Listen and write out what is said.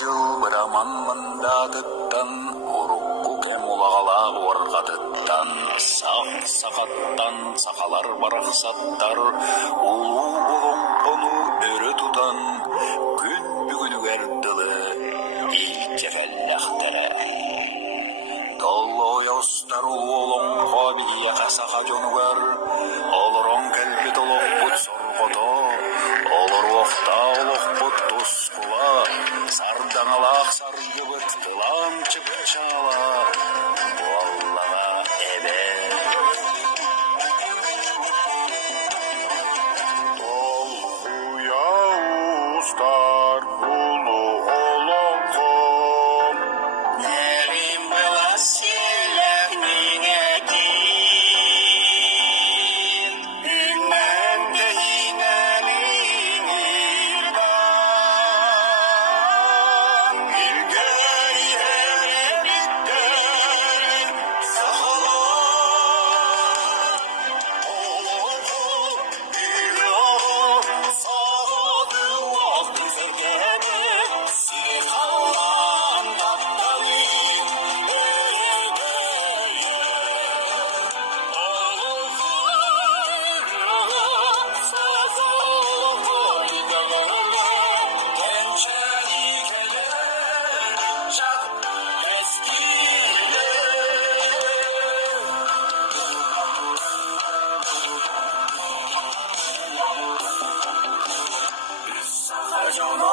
жылбыраманмында тыттан, урукку кем улагала уаргатыттан, сақ сақаттан сақалар барақсаттар, улу улуңқону өрі тұтан, күн бүгіні әрділі, илтефәлләқтәрі. Доллой остар улуңқо бия қасақа жонугар, олырон кәлбі толық бұт сорғото, олыр оқта олық бұт тұсқыла, сардаңалақ саргыбыт тылам чыпчала, боллаға әбе. Доллуя ұстар ұлы олыңқо, нәғим бұла силәк меңәкин, үнмән дәйнәлін ирдан, илгәй әрәбиттәр сақала, олығы илі сағады вақты зәргәді, сиқалан тапталин әргәйі. Жана